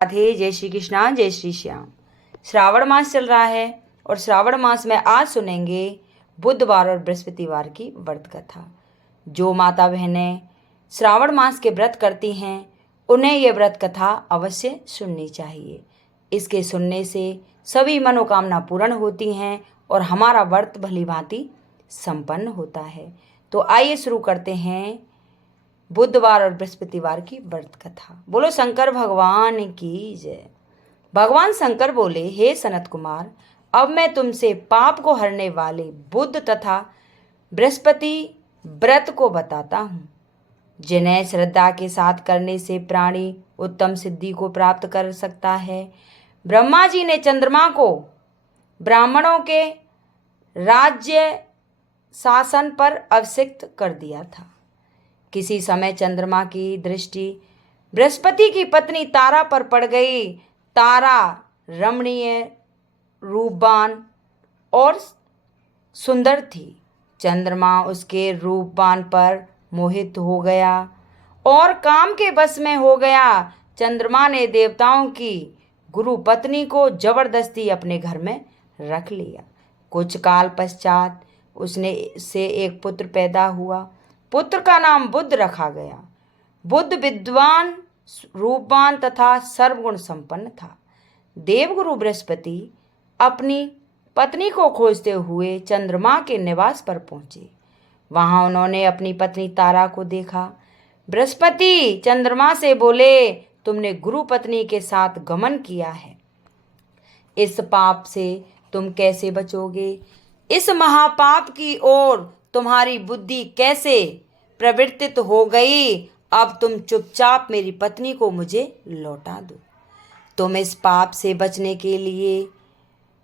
राधे। जय श्री कृष्णा, जय श्री श्याम। श्रावण मास चल रहा है और श्रावण मास में आज सुनेंगे बुधवार और बृहस्पतिवार की व्रत कथा। जो माता बहनें श्रावण मास के व्रत करती हैं उन्हें यह व्रत कथा अवश्य सुननी चाहिए। इसके सुनने से सभी मनोकामना पूर्ण होती हैं और हमारा व्रत भली भांति संपन्न होता है। तो आइए शुरू करते हैं बुधवार और बृहस्पतिवार की व्रत कथा। बोलो शंकर भगवान की जय। भगवान शंकर बोले, हे सनत कुमार, अब मैं तुमसे पाप को हरने वाले बुध तथा बृहस्पति व्रत को बताता हूँ, जिन्हें श्रद्धा के साथ करने से प्राणी उत्तम सिद्धि को प्राप्त कर सकता है। ब्रह्मा जी ने चंद्रमा को ब्राह्मणों के राज्य शासन पर अभिषिक्त कर दिया था। किसी समय चंद्रमा की दृष्टि बृहस्पति की पत्नी तारा पर पड़ गई। तारा रमणीय, रूपवान और सुंदर थी। चंद्रमा उसके रूपवान पर मोहित हो गया और काम के बस में हो गया। चंद्रमा ने देवताओं की गुरु पत्नी को जबरदस्ती अपने घर में रख लिया। कुछ काल पश्चात उसने से एक पुत्र पैदा हुआ। पुत्र का नाम बुध रखा गया। बुध विद्वान, रूपवान तथा सर्वगुण संपन्न था। देवगुरु बृहस्पति अपनी पत्नी को खोजते हुए चंद्रमा के निवास पर पहुंचे। वहां उन्होंने अपनी पत्नी तारा को देखा। बृहस्पति चंद्रमा से बोले, तुमने गुरु पत्नी के साथ गमन किया है, इस पाप से तुम कैसे बचोगे? इस महापाप की ओर तुम्हारी बुद्धि कैसे प्रवृत्तित हो गई? अब तुम चुपचाप मेरी पत्नी को मुझे लौटा दो। तुम इस पाप से बचने के लिए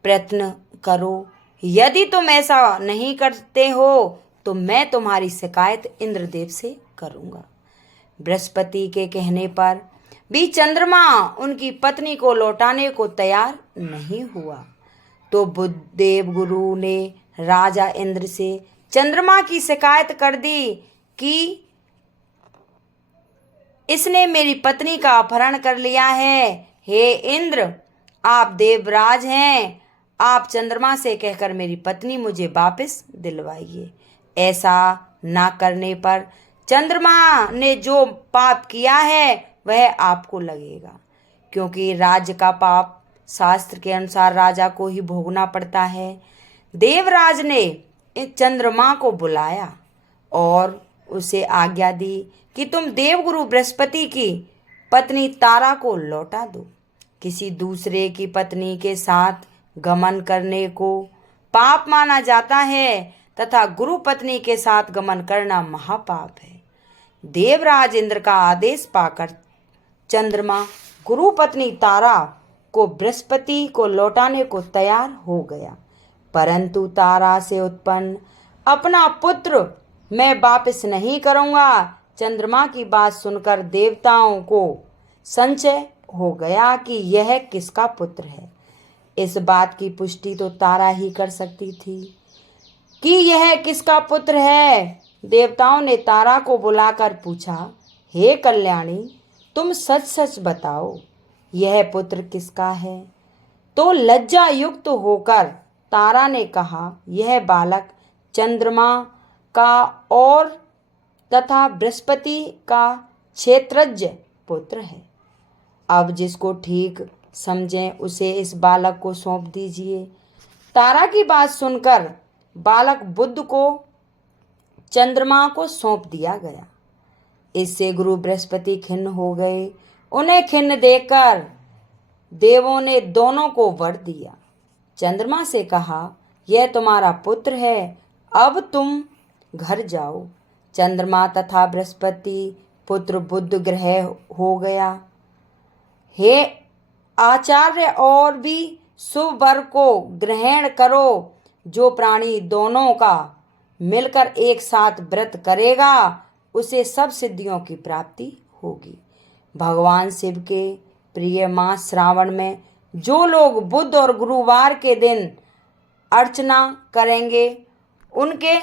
प्रयत्न करो। यदि तुम ऐसा नहीं करते हो तो मैं तुम्हारी शिकायत इंद्रदेव से करूंगा। बृहस्पति के कहने पर भी चंद्रमा उनकी पत्नी को लौटाने को तैयार नहीं हुआ। तो बुद्धदेव गुरु ने राजा इंद्र से चंद्रमा की शिकायत कर दी कि इसने मेरी पत्नी का अपहरण कर लिया है। हे इंद्र, आप देवराज हैं, आप चंद्रमा से कहकर मेरी पत्नी मुझे वापस दिलवाइए। ऐसा ना करने पर चंद्रमा ने जो पाप किया है वह आपको लगेगा, क्योंकि राज्य का पाप शास्त्र के अनुसार राजा को ही भोगना पड़ता है। देवराज ने चंद्रमा को बुलाया और उसे आज्ञा दी कि तुम देवगुरु बृहस्पति की पत्नी तारा को लौटा दो। किसी दूसरे की पत्नी के साथ गमन करने को पाप माना जाता है तथा गुरु पत्नी के साथ गमन करना महापाप है। देवराज इंद्र का आदेश पाकर चंद्रमा गुरु पत्नी तारा को बृहस्पति को लौटाने को तैयार हो गया, परंतु तारा से उत्पन्न अपना पुत्र मैं वापस नहीं करूंगा। चंद्रमा की बात सुनकर देवताओं को संशय हो गया कि यह किसका पुत्र है। इस बात की पुष्टि तो तारा ही कर सकती थी कि यह किसका पुत्र है। देवताओं ने तारा को बुलाकर पूछा, हे कल्याणी, तुम सच सच बताओ, यह पुत्र किसका है? तो लज्जा युक्त होकर तारा ने कहा, यह बालक चंद्रमा का और तथा बृहस्पति का क्षेत्रज्ञ पुत्र है। अब जिसको ठीक समझें उसे इस बालक को सौंप दीजिए। तारा की बात सुनकर बालक बुध को चंद्रमा को सौंप दिया गया। इससे गुरु बृहस्पति खिन्न हो गए। उन्हें खिन्न देखकर देवों ने दोनों को वर दिया। चंद्रमा से कहा, यह तुम्हारा पुत्र है, अब तुम घर जाओ। चंद्रमा तथा बृहस्पति पुत्र बुध ग्रह हो गया। हे आचार्य, और भी शुभ वर को ग्रहण करो। जो प्राणी दोनों का मिलकर एक साथ व्रत करेगा उसे सब सिद्धियों की प्राप्ति होगी। भगवान शिव के प्रिय मास श्रावण में जो लोग बुध और गुरुवार के दिन अर्चना करेंगे उनके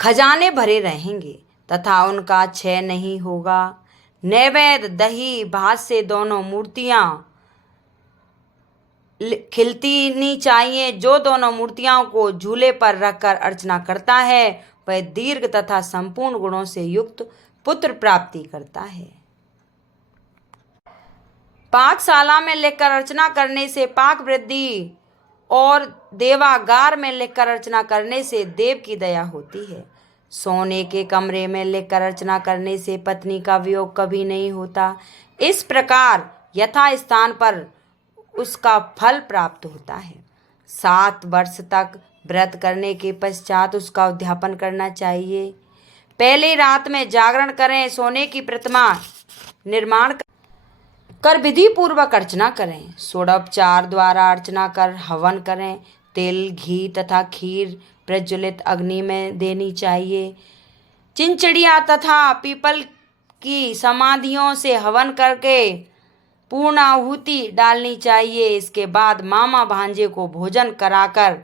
खजाने भरे रहेंगे तथा उनका क्षय नहीं होगा। नैवेद्य दही भात से दोनों मूर्तियां खिलती नहीं चाहिए। जो दोनों मूर्तियों को झूले पर रखकर अर्चना करता है वह दीर्घ तथा संपूर्ण गुणों से युक्त पुत्र प्राप्ति करता है। पाकशाला में लेकर अर्चना करने से पाक वृद्धि और देवागार में लेकर अर्चना करने से देव की दया होती है। सोने के कमरे में लेकर अर्चना करने से पत्नी का वियोग कभी नहीं होता। इस प्रकार यथा स्थान पर उसका फल प्राप्त होता है। 7 वर्ष तक व्रत करने के पश्चात उसका उद्यापन करना चाहिए। पहले रात में जागरण करें, सोने की प्रतिमा निर्माण कर विधि पूर्वक अर्चना करें, षोडोपचार द्वारा अर्चना कर हवन करें। तिल घी तथा खीर प्रज्वलित अग्नि में देनी चाहिए। चिंचिड़िया तथा पीपल की समाधियों से हवन करके पूर्ण आहुति डालनी चाहिए। इसके बाद मामा भांजे को भोजन कराकर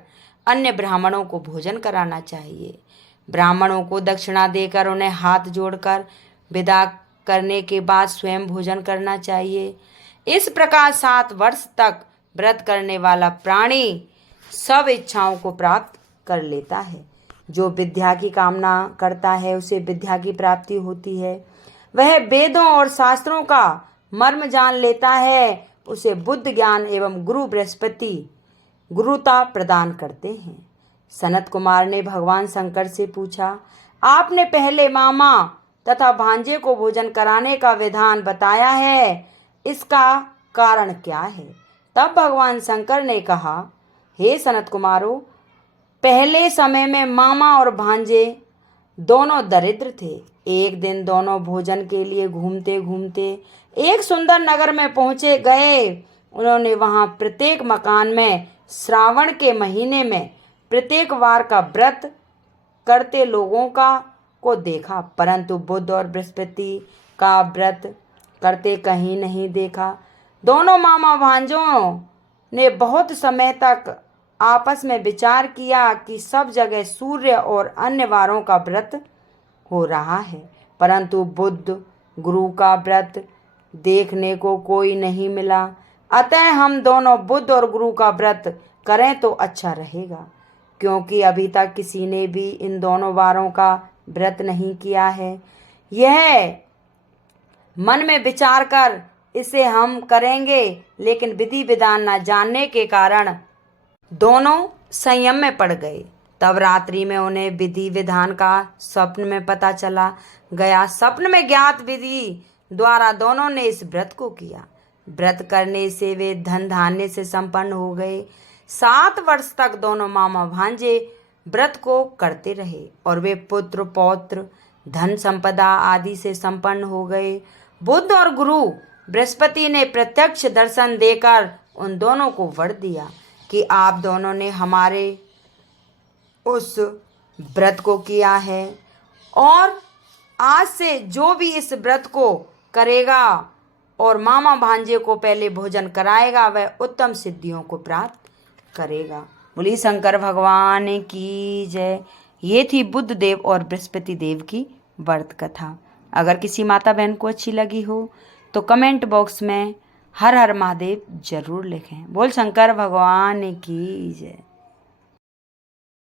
अन्य ब्राह्मणों को भोजन कराना चाहिए। ब्राह्मणों को दक्षिणा देकर उन्हें हाथ जोड़कर विदा करने के बाद स्वयं भोजन करना चाहिए। इस प्रकार 7 वर्ष तक व्रत करने वाला प्राणी सब इच्छाओं को प्राप्त कर लेता है। जो विद्या की कामना करता है उसे विद्या की प्राप्ति होती है। वह वेदों और शास्त्रों का मर्म जान लेता है, उसे बुद्ध ज्ञान एवं गुरु बृहस्पति गुरुता प्रदान करते हैं। सनत कुमार ने भगवान शंकर से पूछा, आपने पहले मामा तथा भांजे को भोजन कराने का विधान बताया है, इसका कारण क्या है? तब भगवान शंकर ने कहा, हे सनत कुमारों, पहले समय में मामा और भांजे दोनों दरिद्र थे। एक दिन दोनों भोजन के लिए घूमते घूमते एक सुंदर नगर में पहुंचे गए। उन्होंने वहां प्रत्येक मकान में श्रावण के महीने में प्रत्येक वार का व्रत करते लोगों को देखा, परंतु बुध और बृहस्पति का व्रत करते कहीं नहीं देखा। दोनों मामा भांजों ने बहुत समय तक आपस में विचार किया कि सब जगह सूर्य और अन्य वारों का व्रत हो रहा है, परंतु बुद्ध गुरु का व्रत देखने को कोई नहीं मिला। अतः हम दोनों बुद्ध और गुरु का व्रत करें तो अच्छा रहेगा, क्योंकि अभी तक किसी ने भी इन दोनों वारों का व्रत नहीं किया है। यह मन में विचार कर इसे हम करेंगे, लेकिन विधि विधान न जानने के कारण दोनों संयम में पड़ गए। तब रात्रि में उन्हें विधि विधान का स्वप्न में पता चला गया। स्वप्न में ज्ञात विधि द्वारा दोनों ने इस व्रत को किया। व्रत करने से वे धन धान्य से संपन्न हो गए। 7 वर्ष तक दोनों मामा भांजे व्रत को करते रहे और वे पुत्र पौत्र धन संपदा आदि से संपन्न हो गए। बुद्ध और गुरु बृहस्पति ने प्रत्यक्ष दर्शन देकर उन दोनों को वर दिया कि आप दोनों ने हमारे उस व्रत को किया है और आज से जो भी इस व्रत को करेगा और मामा भांजे को पहले भोजन कराएगा वह उत्तम सिद्धियों को प्राप्त करेगा। बोलिए शंकर भगवान की जय। ये थी बुद्ध देव और बृहस्पति देव की व्रत कथा। अगर किसी माता बहन को अच्छी लगी हो तो कमेंट बॉक्स में हर हर महादेव जरूर लिखें। बोल शंकर भगवान की जय।